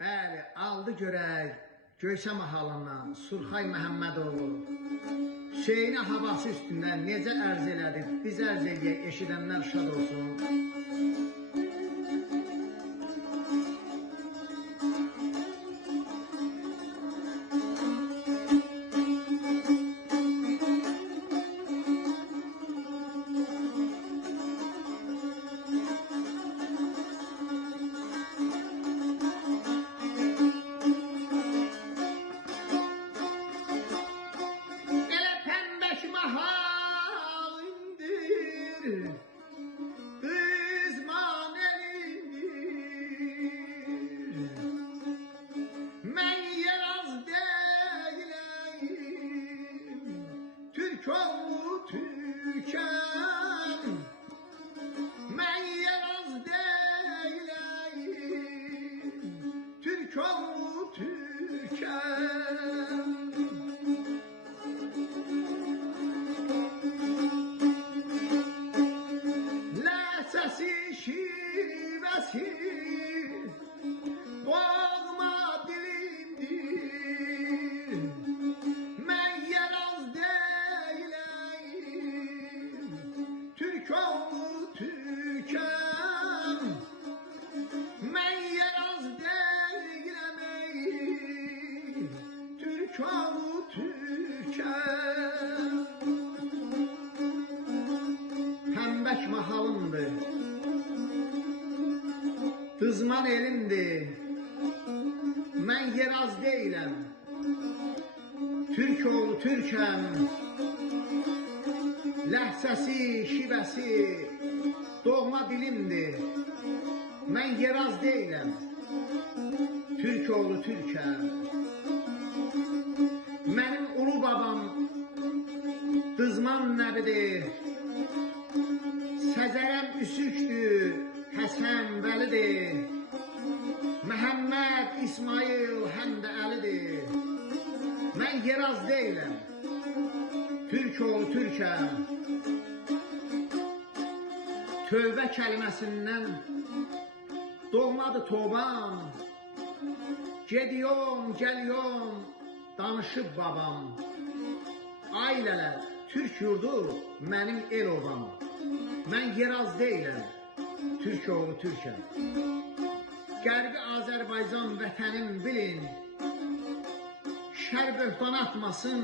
Bəli, aldı görək Göyçə mahalından Surxay Məhəmmədoğlu Hüseyni havası üstündən necə ərz elədi, biz ərz eləyək, eşidənlər şad olsun. Pəmbək mahalımdır, dızman elimdir, mən yeraz deyiləm, Türk oğlu Türkəm, ləhcəsi, şibəsi, doğma dilimdir, mən yeraz deyiləm, Türk oğlu Türkəm. Mənim ulu babam dızman nəbidir, Səzərəm üsükdür, Həsən Vəlidir, Məhəmməd, İsmail, həm də Əlidir. Mən yeraz deyiləm, Türk oğlu Türkəm. Tövbə kəliməsindən doğmadı tobam, Gediyorum, gəliyorum, danışıb babam. Ailələr, Türk yurdu mənim el obam. Mən yeraz deyiləm, Türk oğlu Türkəm. Qərbi Azərbaycan vətənim bilin, şər böhtan atmasın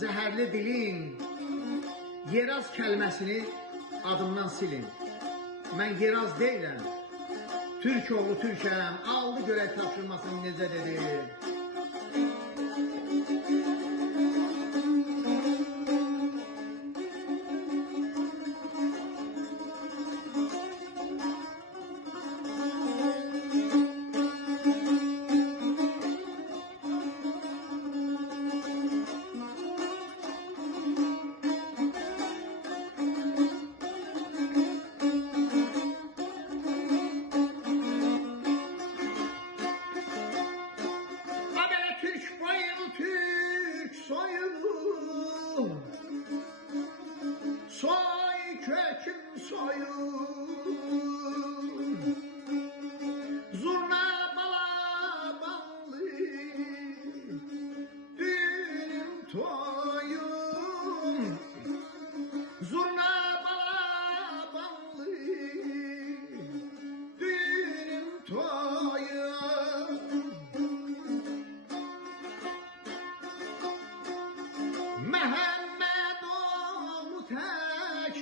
zəhərli dilin, yeraz kəlməsini adımdan silin. Mən yeraz deyiləm, Türk oğlu Türkəm. Aldı görək tapşırmasını necə dedi. Soy köküm soyum, zurna balabanlı, düğünüm toyum, zurna balabanlı, düğünüm toyum. Məhəmmədoğlu tək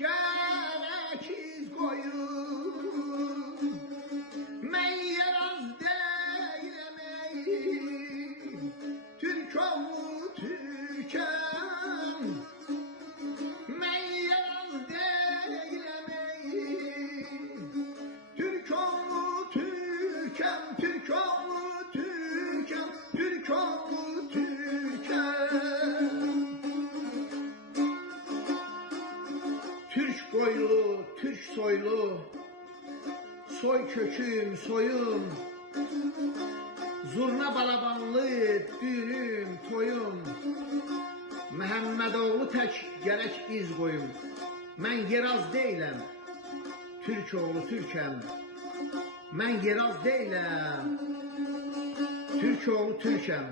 gələk iz qoyun, mən yeraz deyiləm, Türk oğlu Türkəm. Mən yeraz deyiləm, Türk oğlu Türkəm, Türk oğlu Türkəm, Türk oğlu Türk boylu, Türk soylu, soy köküm, soyum, zurna balabanlı, düğünüm, toyum, Məhəmmədoğlu tək gərək iz qoyum. Mən yeraz deyiləm, Türk oğlu Türkəm. Mən Yeraz deyiləm, Türk oğlu Türkəm.